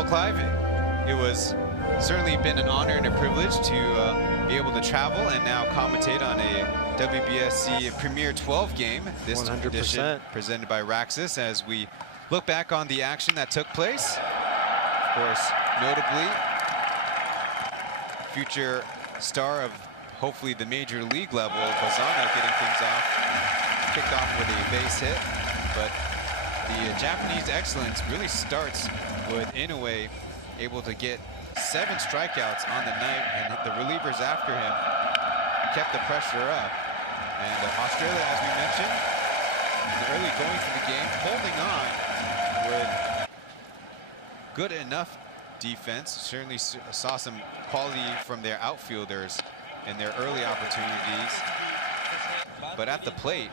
Well, Clive, it was certainly been an honor and a privilege to be able to travel and now commentate on a WBSC Premier12 game. This 100%. edition presented by RAXUS as we look back on the action that took place. Of course, notably, future star of hopefully the major league level, Bazano, getting things off, kicked off with a base hit. But the Japanese excellence really starts with Inoue able to get 7 strikeouts on the night, and the relievers after him kept the pressure up. And Australia, as we mentioned, in the early going to the game, holding on with good enough defense. Certainly saw some quality from their outfielders in their early opportunities. But at the plate,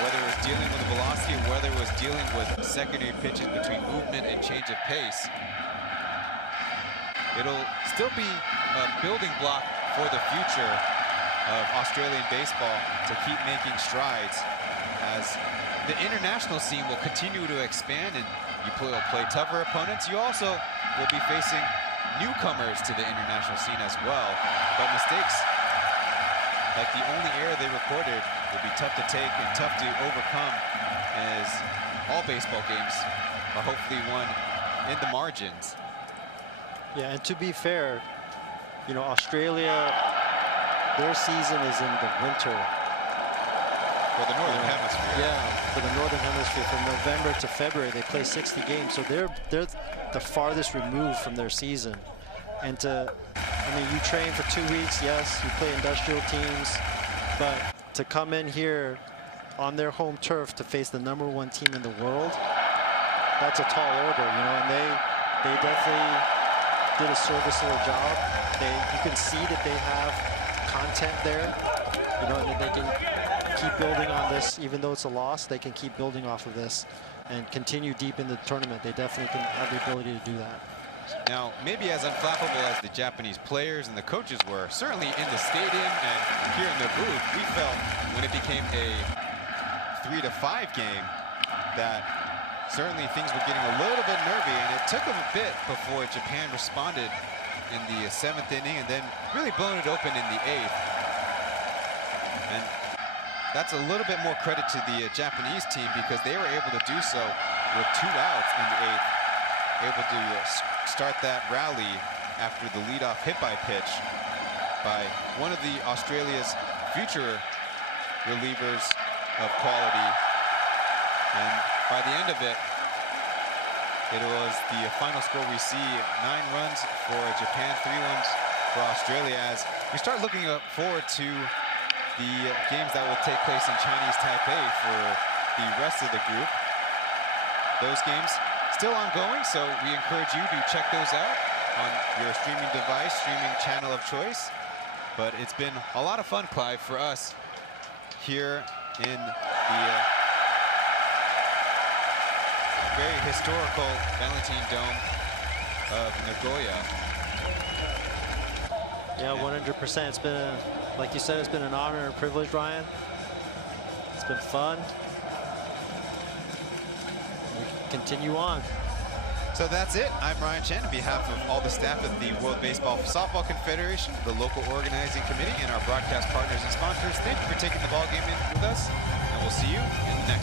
whether it was dealing with the velocity or whether it was dealing with secondary pitches between movement and change of pace, it'll still be a building block for the future of Australian baseball to keep making strides as the international scene will continue to expand, and you will play tougher opponents. You also will be facing newcomers to the international scene as well. But mistakes like the only error they recorded will be tough to take and tough to overcome, as all baseball games are hopefully won in the margins. Yeah, and to be fair, you know, Australia, their season is in the winter. For the Northern Hemisphere. Yeah, for the Northern Hemisphere. From November to February, they play 60 games. So they're the farthest removed from their season. And I mean, you train for 2 weeks, yes, you play industrial teams, but to come in here on their home turf to face the #1 team in the world, that's a tall order, you know, and they definitely did a serviceable job. You can see that they have content there, you know, and that they can keep building on this. Even though it's a loss, they can keep building off of this and continue deep in the tournament. They definitely can have the ability to do that. Now, maybe as unflappable as the Japanese players and the coaches were, certainly in the stadium and here in the booth, we felt when it became a 3-5 game that certainly things were getting a little bit nervy, and it took them a bit before Japan responded in the 7th inning and then really blown it open in the 8th. And that's a little bit more credit to the Japanese team, because they were able to do so with 2 outs in the 8th, able to start that rally after the leadoff hit-by pitch by one of the Australia's future relievers of quality. And by the end of it, it was the final score we see, 9 runs for Japan, 3 runs for Australia, as we start looking forward to the games that will take place in Chinese Taipei for the rest of the group. Those games still ongoing, so we encourage you to check those out on your streaming device, streaming channel of choice. But it's been a lot of fun, Clive, for us here in the very historical Valentine Dome of Nagoya. Yeah, 100%. It's been, like you said, it's been an honor and a privilege, Ryan. It's been fun. We continue on. So that's it. I'm Ryan Chen on behalf of all the staff at the World Baseball Softball Confederation, the local organizing committee, and our broadcast partners and sponsors. Thank you for taking the ball game in with us, and we'll see you in the next